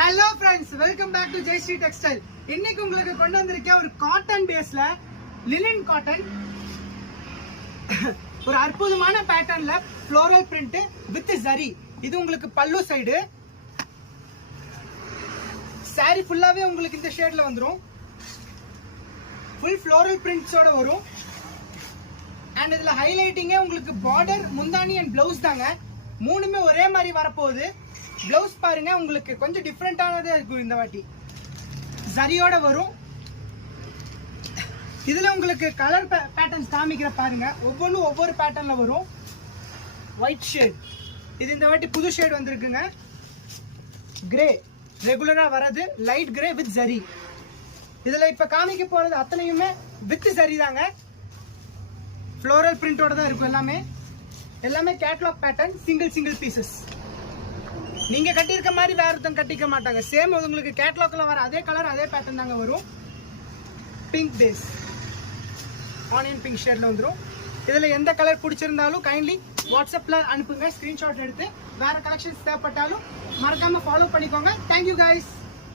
Hello friends, welcome back to Jayashree Textile. இன்னைக்கு உங்களுக்கு கொண்டு வந்திருக்கேன் ஒரு காட்டன் பேஸ்ல லினன் காட்டன் ஒரு அற்புதமான பேட்டர்ன்ல ஃப்ளோரல் பிரிண்ட் வித் ஜரி. இது உங்களுக்கு பல்லு சைடு. saree ஃபுல்லாவே உங்களுக்கு இந்த ஷேட்ல வந்துரும். ஃபுல் ஃப்ளோரல் பிரிண்ட்ஸோட வரும். அண்ட் இதுல ஹைலைட்டிங்கே உங்களுக்கு பார்டர், முந்தானி அண்ட் ப்ளவுஸ் தாங்க. மூணுமே ஒரே மாதிரி வரப்போகுது. ப்ளவுஸ் பாருங்க, உங்களுக்கு கொஞ்சம் டிஃப்ரெண்டானதே இருக்கும். இந்த வாட்டி ஜரியோட வரும். இதுல உங்களுக்கு கலர் பேட்டர்ன்ஸ் காமிக்கிற பாருங்க. ஒவ்வொன்றும் ஒவ்வொரு பேட்டர்ன்ல வரும். ஒயிட் ஷேட், இது இந்த வாட்டி புது ஷேட் வந்திருக்குங்க. கிரே ரெகுலரா வரது, லைட் கிரே வித் ஜரி. இதுல இப்ப காமிக்க போறது அத்தனையுமே வித் ஜரி தாங்க. ஃப்ளோரல் பிரிண்டோட தான் இருக்கும். எல்லாமே கேட்லாக் பேட்டர்ன், சிங்கிள் பீசஸ். நீங்க கட்டியிருக்க மாதிரி வேற ஒருத்தன் கட்டிக்க மாட்டாங்க. சேம் உங்களுக்கு கேட்லாக்ல வர அதே கலர், அதே பேட்டர்ன் தாங்க வரும். பிங்க் பேஸ், ஆனியன் பிங்க் ஷேட்ல வந்துடும். இதுல எந்த கலர் பிடிச்சிருந்தாலும் கைண்ட்லி வாட்ஸ்அப்ல அனுப்புங்க. ஸ்கிரீன்ஷாட் எடுத்து வேற கலெக்ஷன்ஸ் தேவைப்பட்டாலும் மறக்காம ஃபாலோ பண்ணிக்கோங்க. Thank you guys.